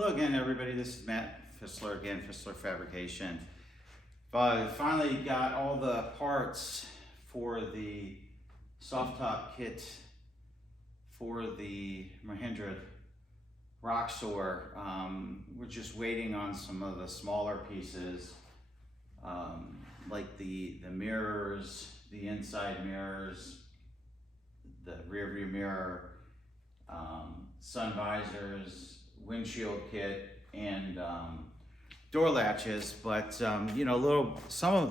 Hello again, everybody. This is Matt Fissler again, Fissler Fabrication. Finally got all the parts for the soft top kit for the Mahindra Roxor. We're just waiting on some of the smaller pieces, like the mirrors, the inside mirrors, the rear view mirror, sun visors, windshield kit, and door latches. But you know,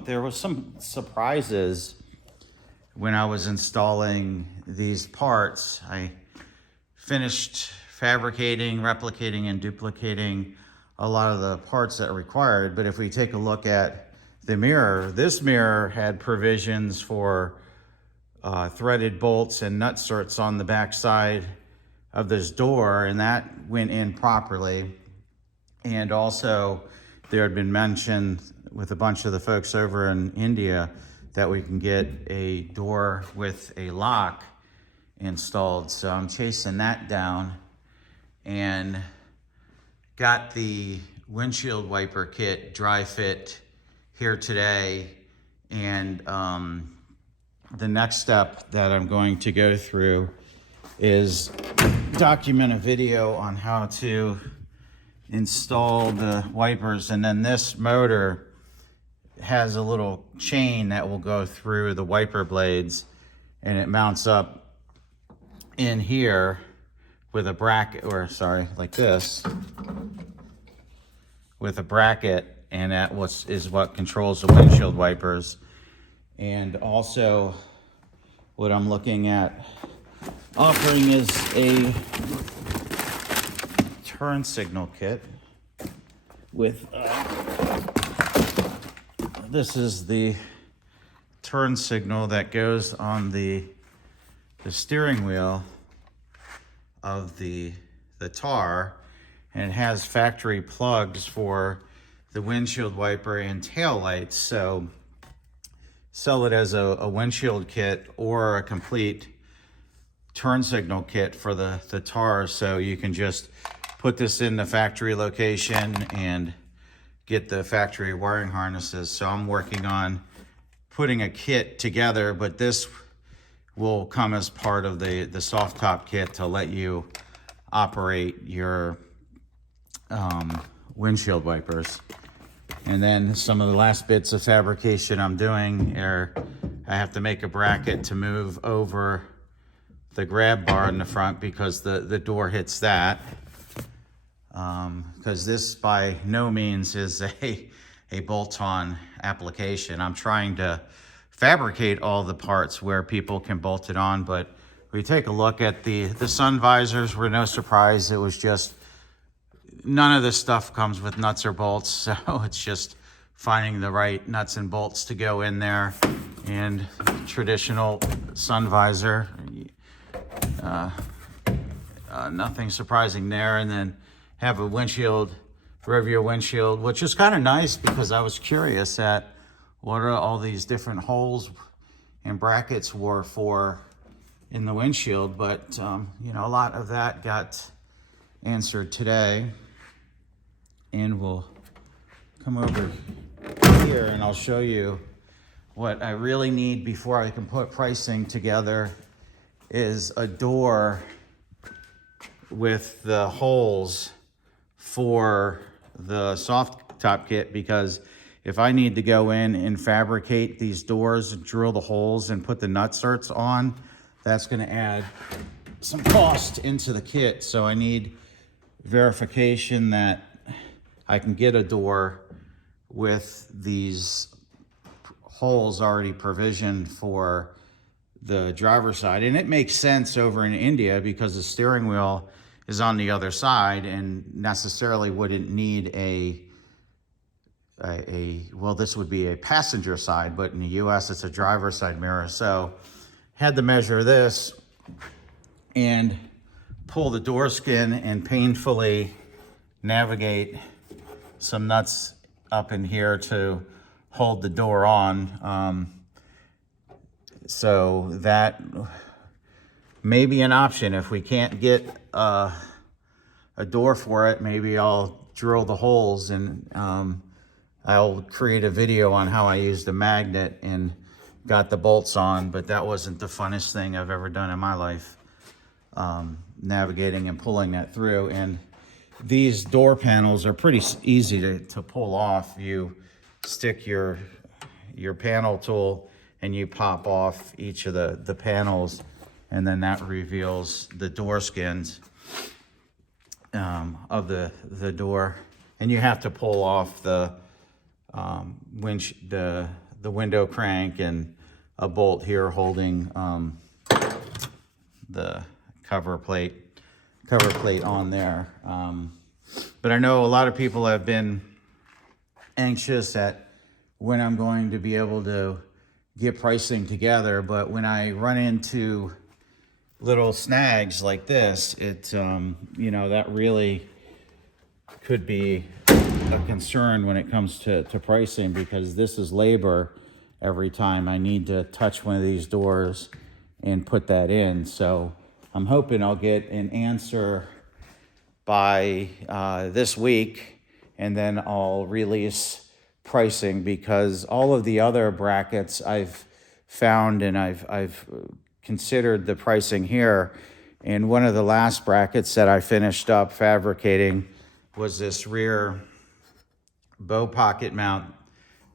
there was some surprises when I was installing these parts. I finished fabricating, replicating, and duplicating a lot of the parts that are required. But if we take a look at the mirror, this mirror had provisions for threaded bolts and nutserts on the back side of this door, and that went in properly. And also there had been mentioned with a bunch of the folks over in India that we can get a door with a lock installed. So I'm chasing that down and got the windshield wiper kit dry fit here today. And the next step that I'm going to go through is document a video on how to install the wipers. And then this motor has a little chain that will go through the wiper blades, and it mounts up in here with a bracket, or sorry, like this, with a bracket, and that is what controls the windshield wipers. And also what I'm looking at offering is a turn signal kit with this is the turn signal that goes on the steering wheel of the Thar, and it has factory plugs for the windshield wiper and tail lights. So sell it as a windshield kit or a complete turn signal kit for the Thar. So you can just put this in the factory location and get the factory wiring harnesses. So I'm working on putting a kit together, but this will come as part of the soft top kit to let you operate your windshield wipers. And then some of the last bits of fabrication I'm doing are I have to make a bracket to move over the grab bar in the front because the door hits that. Because this by no means is a bolt-on application. I'm trying to fabricate all the parts where people can bolt it on, but we take a look at the sun visors were no surprise. It was just none of this stuff comes with nuts or bolts, so it's just finding the right nuts and bolts to go in there. And traditional sun visor, nothing surprising there. And then have a windshield, rear view windshield, which is kind of nice because I was curious at what are all these different holes and brackets were for in the windshield. But you know, a lot of that got answered today. And we'll come over here and I'll show you what I really need before I can put pricing together is a door with the holes for the soft top kit, because if I need to go in and fabricate these doors, drill the holes and put the nutserts on, that's going to add some cost into the kit. So I need verification that I can get a door with these holes already provisioned for the driver's side. And it makes sense over in India because the steering wheel is on the other side and necessarily wouldn't need well, this would be a passenger side, but in the US it's a driver's side mirror. So had to measure this and pull the door skin and painfully navigate some nuts up in here to hold the door on. So that may be an option if we can't get a a door for it, maybe I'll drill the holes, and I'll create a video on how I used a magnet and got the bolts on, but that wasn't the funnest thing I've ever done in my life, navigating and pulling that through. And these door panels are pretty easy to pull off. You stick your panel tool and you pop off each of the panels, and then that reveals the door skins of the door. And you have to pull off the window crank and a bolt here holding the cover plate on there. But I know a lot of people have been anxious at when I'm going to be able to get pricing together, but when I run into little snags like this, it you know, that really could be a concern when it comes to pricing, because this is labor every time I need to touch one of these doors and put that in. So I'm hoping I'll get an answer by this week, and then I'll release pricing, because all of the other brackets I've found and I've considered the pricing here. And one of the last brackets that I finished up fabricating was this rear bow pocket mount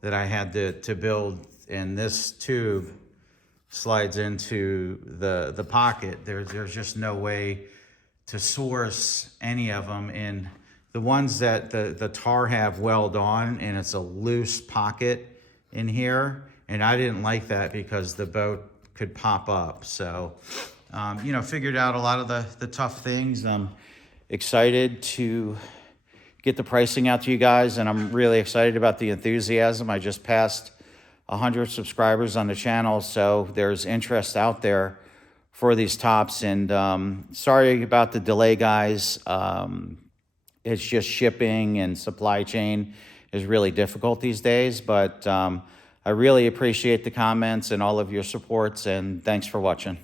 that I had to build, and this tube slides into the pocket. There's just no way to source any of them. And the ones that the Thar have weld on, and it's a loose pocket in here, and I didn't like that because the boat could pop up. So you know, figured out a lot of the tough things. I'm excited to get the pricing out to you guys, and I'm really excited about the enthusiasm. I just passed 100 subscribers on the channel, so there's interest out there for these tops. And sorry about the delay, guys. It's just shipping and supply chain is really difficult these days, but I really appreciate the comments and all of your supports, and thanks for watching.